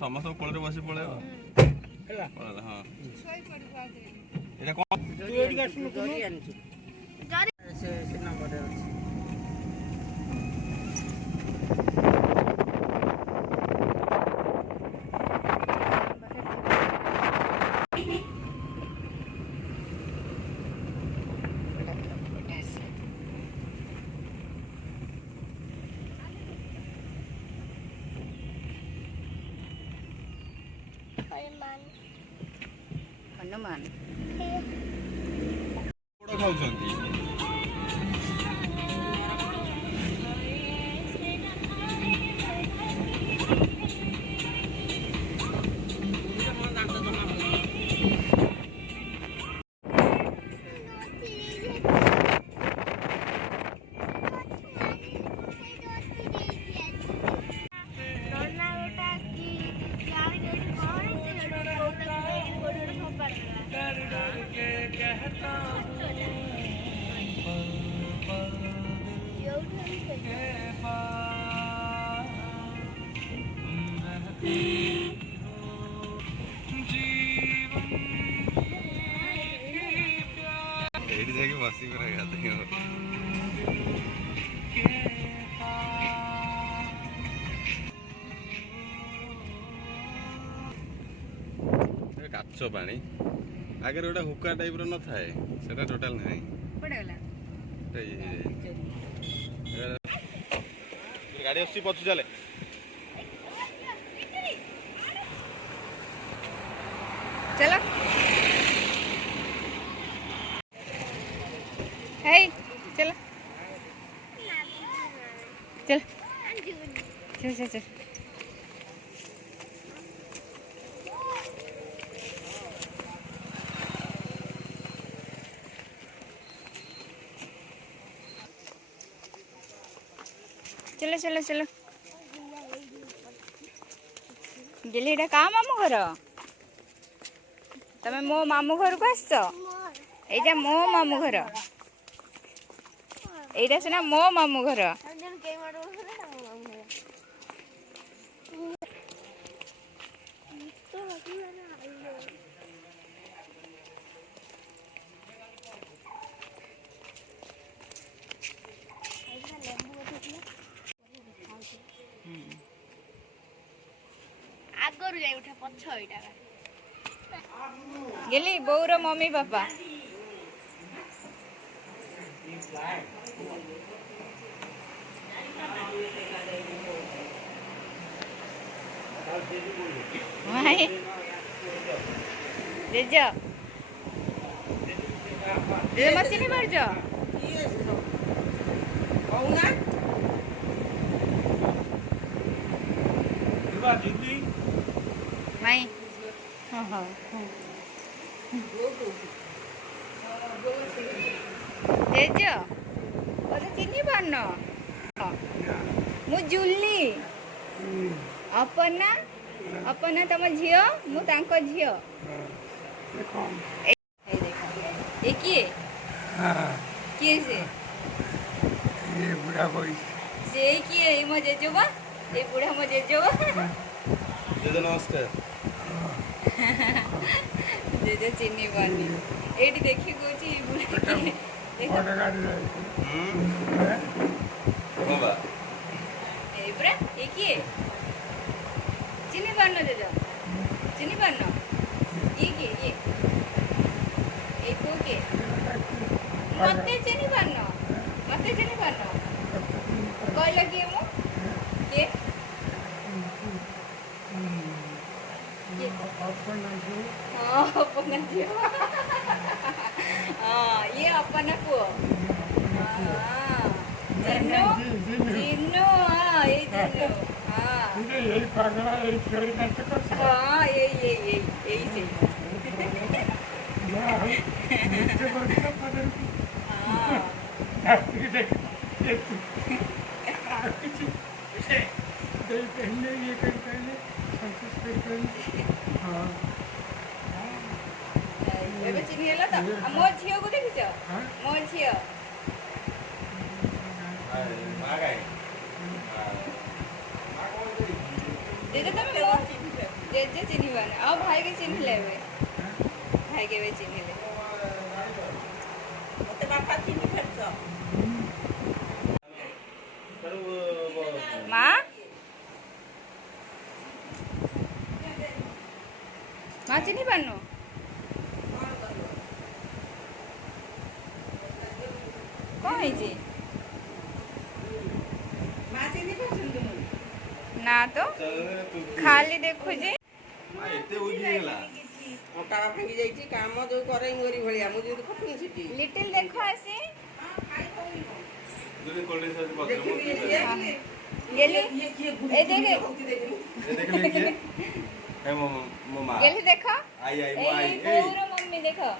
ସମସ୍ତ କୋଳରେ ବସି ପଳେଇବ ହେଲା ହଁ ଏଇଟା କଣ ତୁ ଏଇଠି ଆସୁନୁ ଜରି ଆଣିଛୁ ସେ ନମ୍ବରରେ ଅଛି हनुमान खाऊଛନ୍ତି ଏଇଠି ଯାଇକି ବସି ପୁରା ଗାଧେଇବ କାଚ ପାଣି ଆଗରେ ଗୋଟେ ହୁକା ଟାଇପର ନଥାଏ ସେଟା ଟୋଟାଲ ନାହିଁ ଗାଡି ଆସୁଛି ପଛୁ ଚାଲେ चलो हे चलो चल चल चल चल चलो चलो चलो गेली एटा का मामू घर तमे मो मामू घर को आसछ एटा मो मामू घर एटा सिना मो मामू घर आगरु जाई उठा पछ एटा गेली बौर मम्मी पापा भाई जेजो जेजो मत नहीं मार जो कौना भाई हाँ हाँ जेजो ओरे चिन्ही पारन मु जुल्ली अपना अपना तम झियो मु तांको झियो ए किए किए से ये बुढ़ा कोई से किए मो जेजोबा ए बुढ़ा मो जेजोबा जेजो नमस्कार जेजो चिन्ही पानी एठी देखि कोची बुढ़ा किए फोटो काट दे बाबा ए बुढ़ा ए किए चिन्ही पारन जेजो चिन्ही पारन ये किए ये ए को के मते चिन्ही पारन कहला किए मु के अपना झियो हाँ ये अपना पुओ जिन्नू जिन्नू हाँ ये जिन्नू हाँ यही पागला यही छोरी नाच कर हाँ यही से हाँ पहले ये पहले हाँ एबे चिन्ही हला त मो झियो को देखिछ मो झियो मागाई जेजे तमे मो जे चिन्हबानी आ भाई के चिन्हले भाई के चिन्हले मते बापा चिन्ह फेरछ माँ माँ चिन्ह पारनु कौन है मां चिन्ह पछंद ना तो खाली देखु जे एते उठी गेला ओटा भांगी जाईची काम जो करे मोरी भलिया मु जे खटुन सिटी लिटिल देखो ऐसे दुले कोल्ड ड्रिंक्स से पकड़ गेली ए देखे देख ले के ए मम्मा गेली देखो आई ए बोरो मम्मी देखो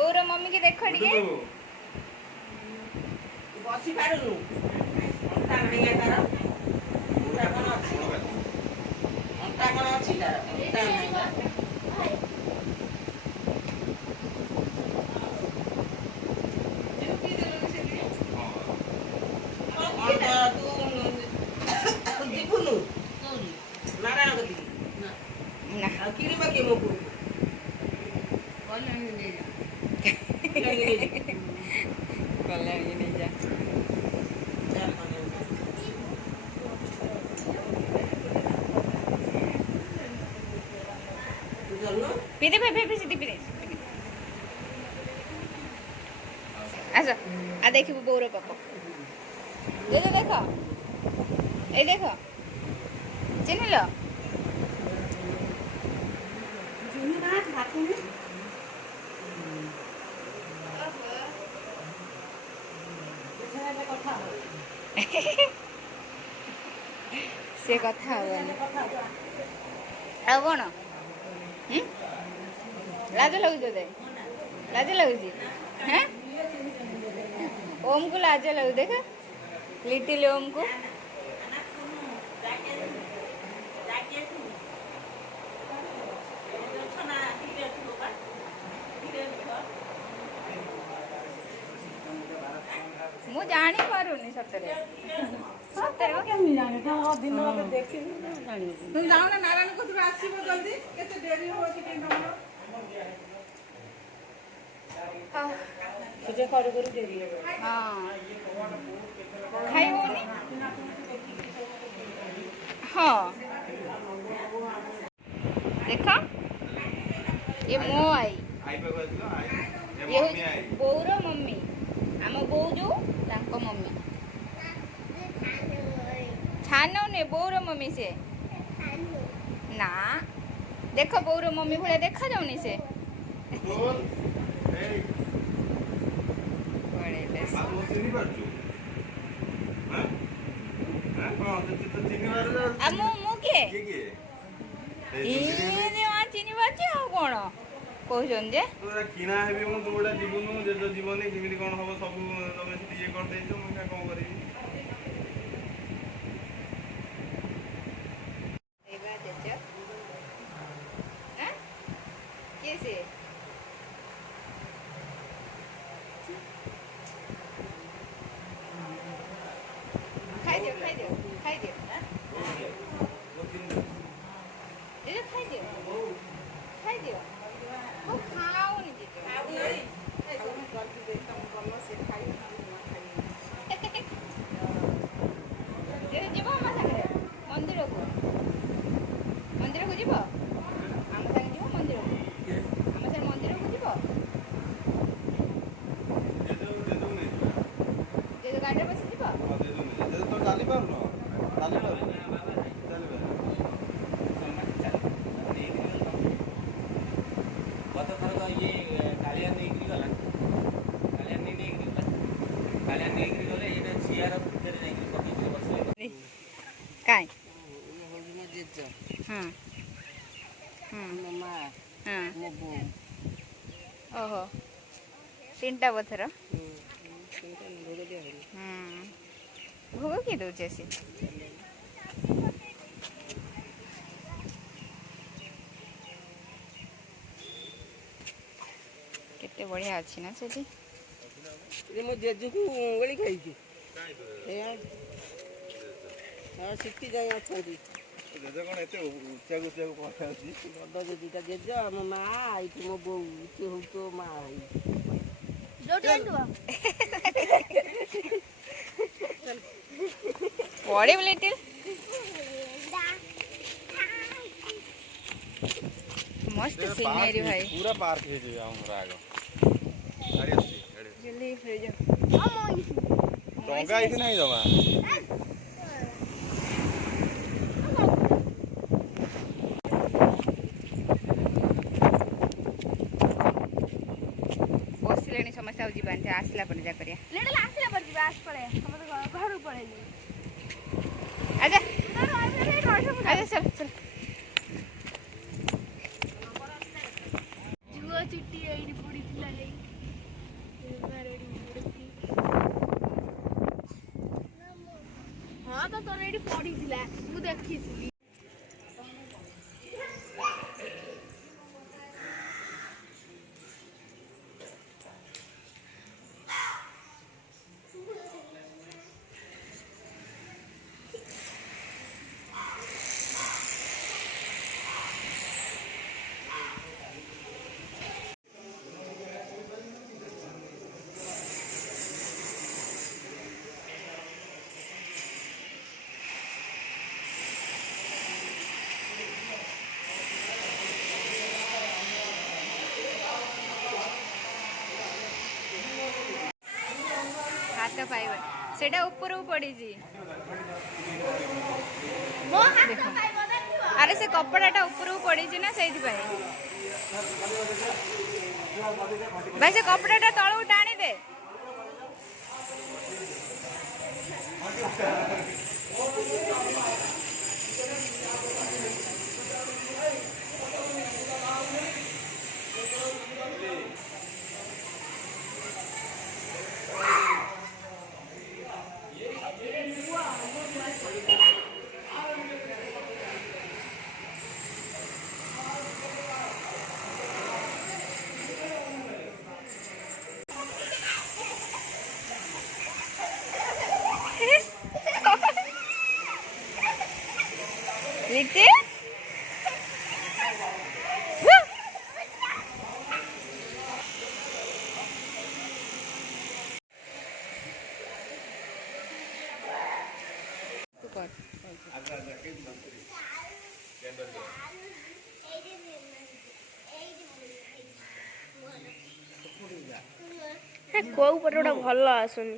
बोरो मम्मी के देखो ଟିକେ बसी पारुनु ओटा भांगा तार ओटा कोन अछि ओटा कोन अछि तार ओटा भांगा पीते पे सीधी पीते अच्छा आ देखिबो बोरो पापा दे देखो ए देखो चिन्ह लो से कथा हबनी आ कोन लाज लगुच लाज लगुच हैं ओम को लाज लगु देख लिटिल ओम को मु जानी पारुनी सतरे सतरे केमी जाने त दिन रात देखि जानि तुम जाओ ना नारायण को तुम आसीबो जल्दी केते देरी हो कि तमरो हां तुझे करू करू देरी हां खाई होनी हां देखा ये मो आई पे कहलो आई ये मम्मी आई बोरो मम्मी आम बो जो तांको मम्मी छानो ने बोरो मम्मी से ना देखो बोरो मम्मी भले देखा जाउनी से बोल ए बड़े बेस आप चिन्ह पाछु हां हां तो चिन्ह मार आ मु के के ए देवा चिन्ह पाछु आ कोन कहउछन जे तोरा किना हेबी मु तोडा जीवनु जे जीवने केमिति कोन हबो सब तमे सिटी ये कर देइछो मु का कोन करिवि एबा देछ हैं कैसे खाई दियो खाई दियो खाई दियो ये खाई दियो खाई दियो वो खाओ नहीं जीतो खाऊ नहीं हम गलती देखम गलो से खाई ये जीव हम सागे मंदिर को जीव हम सागे जीव मंदिर को हम सागे मंदिर को जीव दे दो नहीं जे तो गाड़ी बस जीव दे दो नहीं जे तो चाली पारनो चाली पारनो चाली पारनो गत थर ये कालिया नहीं गला कालिया नहीं गला कालिया नहीं गले ये चियार भितर नहीं पकई बस काय होली में जेज हां मम्मा हां मो बो ओहो तीनटा बथर सेटा भोग दे हरी भोग किए दौचे सी केते बढ़िया अच्छी ना सेठी ये मो जेजू को गली खाई थी ए हां सिटी जाय अछंती ଜେଜେ କ'ଣ ଏତେ ଉଚ୍ଚାକୁ ପହଞ୍ଚାଉଛି? ବଡ଼ ଜେଜେଟା ଜେଜେ ମୋ ମା ଏଇଠି ମୋ ବୋଉ ସେ ହଉଛି ତୋ ମା ପଡିବ ଲିଟିଲ मस्त सीनरी भाई पूरा पार्क हे जे हमर आगो गाड़ी आसी जल्दी ले जा डोंगा इथे नहीं जमा बसिलेनी समस्या हो जीवन से आसला पर जा करिया लिटिल आसला पर जीवा आस पड़े हम तो घर पड़े आजा आजा चल चल जुआ चुट्टी एडी पड़ी थिला ले हां तो तोर एडी पड़ी थिला मु देखि छी हाथ पाइब सेटा ऊपर पड़ी जी मो हाथ पाइबो देखिबो अरे से कपड़ाटा ऊपर पड़ी ना से भाई से कपड़ाटा तलू टाणी दे लिटिल को ऊपर भल आसुनी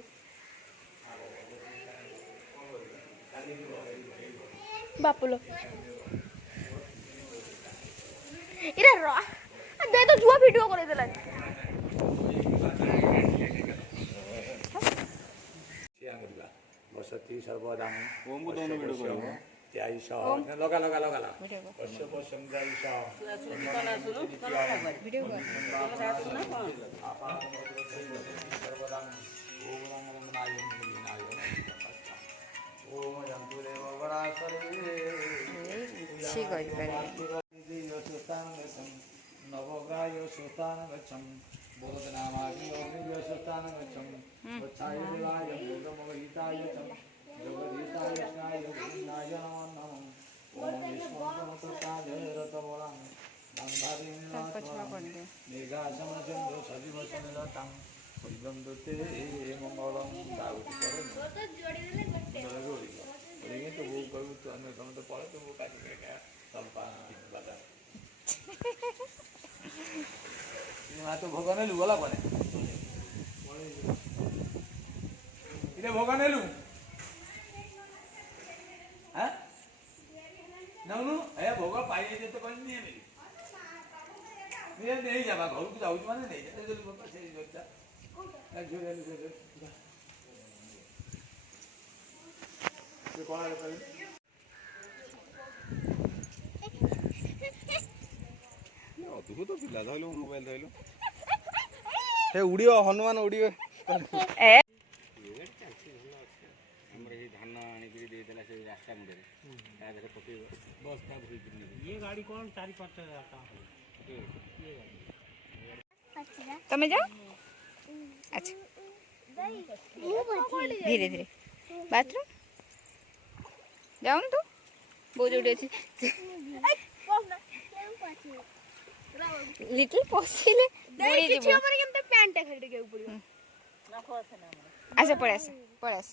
बापुलो इरे रा दे तो जुआ वीडियो करे देला बसती सर्वदा ओमको दोनों वीडियो करो त्याईश लगा लगा लगा लगा पश्य पश्यम त्याईश वीडियो कर सर्वदा ओम यंतु देव वरासरे छी कहि पारे नवगाय सुतान गच्छम बोधनामादि योगिय सुतान गच्छम वच्छाय दिलाय बोधमहिताय च जगदीताय स्नाय गोविंदाय नमः ओम विष्णु तत्ताजय रतवरं गंधारि मेघासम चंद्र सजीव सनिलतं इदं दुते मंगलम दाउति करे जोड़ी तो वो करू तो अन्य काम तो पड़े तो वो काटी के क्या सब पानी बता ये मा तो भगवान लु वाला बने इने भगवान लु हां ननु ए भगवा पाई जे तो कोन नहीं मिली ये नहीं जाबा घर को जाऊ माने नहीं जा जल्दी बता से बच्चा जोड़े ले से कौन है तू तो पिला धइलो मोबाइल धइलो हे उड़ियो हनुमान उड़ियो ए हमरे ही धान आनी के दे देला से रास्ता मुंडे ता देखे पके बस ता भई ये गाड़ी कौन 4-5 जाता है तमे जाओ अच्छा धीरे धीरे बाथरूम जाऊन तू ବୋଉ ଯୋଉଠି ଅଛି लिटिल पसिले बुड़ी जीवो आस पळे आस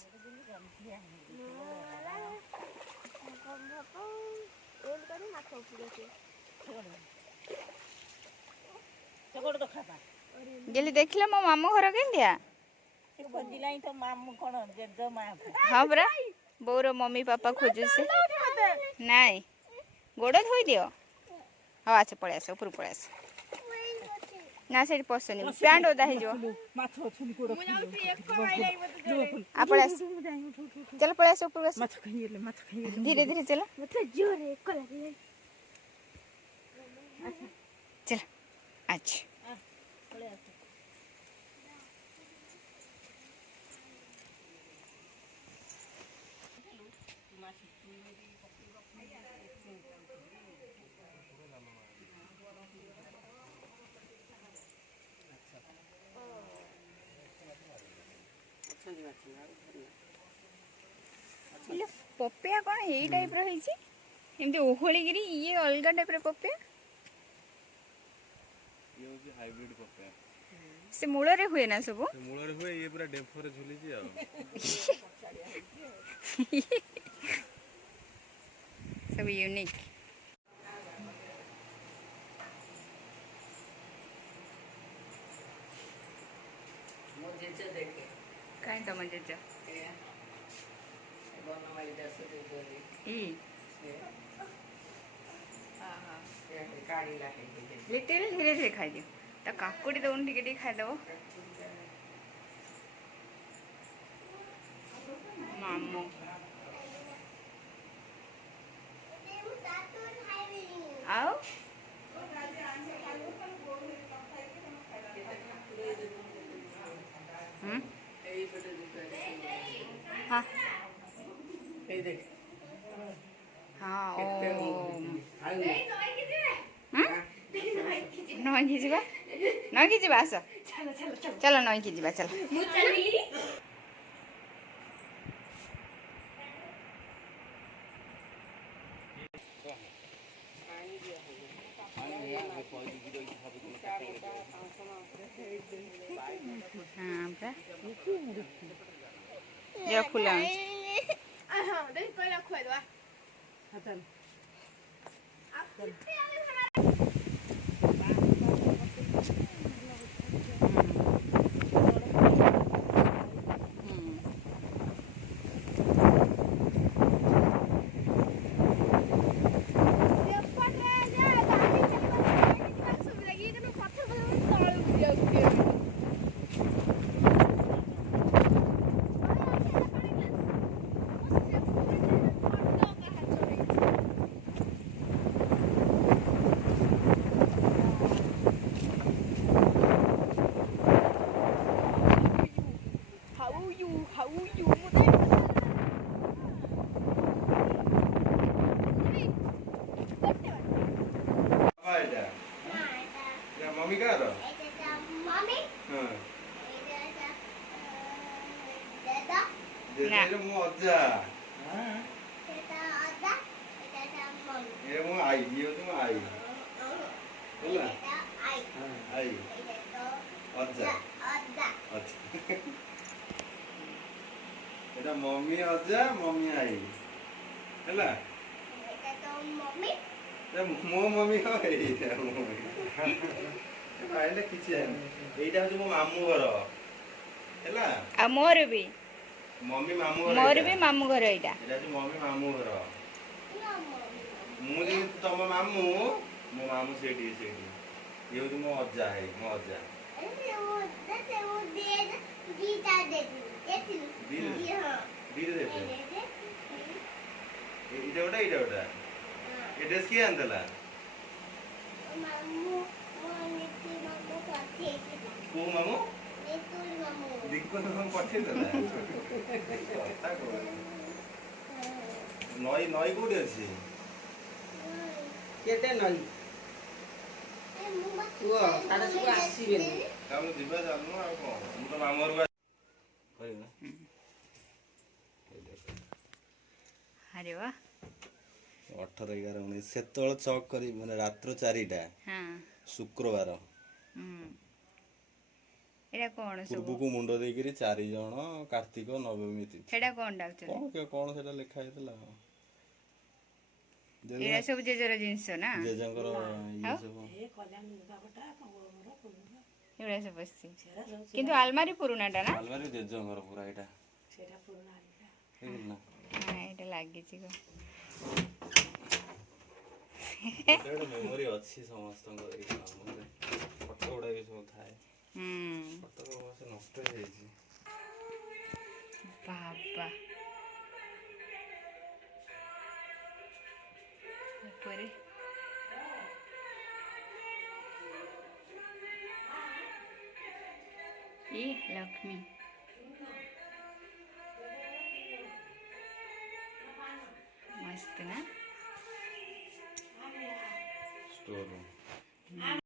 गेली देखिला मो मामू घर केंदिया हाँ परा बोर मम्मी पापा खोजु से नाई गोड़ धोई दियो हाँ अच्छा पळे आस ऊपर पळे आस ना से पसनी पैंट ओदा हे जो आ पळे आस चल पळे आस ऊपर आस धीरे धीरे चल चल अच्छा पपिया कौन यही टाइप एमती ओहलिगिरी ये अलग टाइप पपिया ये होची हाइब्रिड पपया से मूल रे हुए ना सब से मूल रे हुए ये पूरा डेम्फो रे झुली छी आ सब यूनिक काई तम जेजा लिटिल धीरे धीरे खाई दियो ता काकुड़ी दउन टिके खाई दबो मामू आओ हाँ हाँ ओ नई की जीवा आस चलो नई की जीवा चलो हाँ जो खुला मम्मी का रो मम्मी हां दादा ये मो अज्जा दादा दादा मम्मी ये मो आई ये तो आई होला आई आई अज्जा दादा अच्छा एटा मम्मी अज्जा मम्मी आई होला दादा मम्मी मो मम्मी हो आइले किछि एटा हो मो मामू घर हैला आ मोर भी मम्मी मामू घर मोर भी मामू घर एटा एटा जो मम्मी मामू घर मु जे तम मामू मो मामू सेठी ये हो मो अज्जा है मो अज्जा इटा ये ड्रेस किए अंदला को मामू दिक्को तो हम पठे दला कथा को नई कोडी अछि केते नई वो साडा सब आसीबे नि काम दिबा जानू आ को मु तो मामू घर कहि ना अरे वाह 18, 11, 19 ସେତେବେଳେ ଚକ୍ କରି ମାନେ ରାତ୍ର 4ଟା ହଁ ଶୁକ୍ରବାର ଏଇଟା କ'ଣ ସବୁ ପୂର୍ବକୁ ମୁଣ୍ଡ ଦେଇକିରି 4 ଜଣ କାର୍ତ୍ତିକ ନବମୀ ତିଥି ସେଇଟା କ'ଣ ଡାକୁଛନ୍ତି? କଣ ସେଟା ଲେଖା ହେଇଥିଲା ଏଇଟା ସବୁ ଜେଜେର ଜିନିଷ ନା ଜେଜେଙ୍କର ଇଏ ଆଉ? ସବୁ ଏଗୁଡ଼ା ସବୁ ବସିଛି କିନ୍ତୁ ଆଲମାରି ପୁରୁଣାଟା ନା ଆଲମାରୀ ଜେଜେଙ୍କର ପୁରା ଏଇଟା ହେଇଗଲା ନା ହଁ ଏଇଟା ଲାଗିଛି ଗ ଗୋଟେ ମେମୋରି ଅଛି ସମସ୍ତଙ୍କର ଏଇ କାମରେ ଫଟୋ ଗୁଡ଼ା ବି ସବୁ ଥାଏ ଫଟୋ ସେ ନଷ୍ଟ ହେଇଯାଇଛି ବାବା ଉପରେ ये लक्ष्मी मस्त ना स्टोर रूम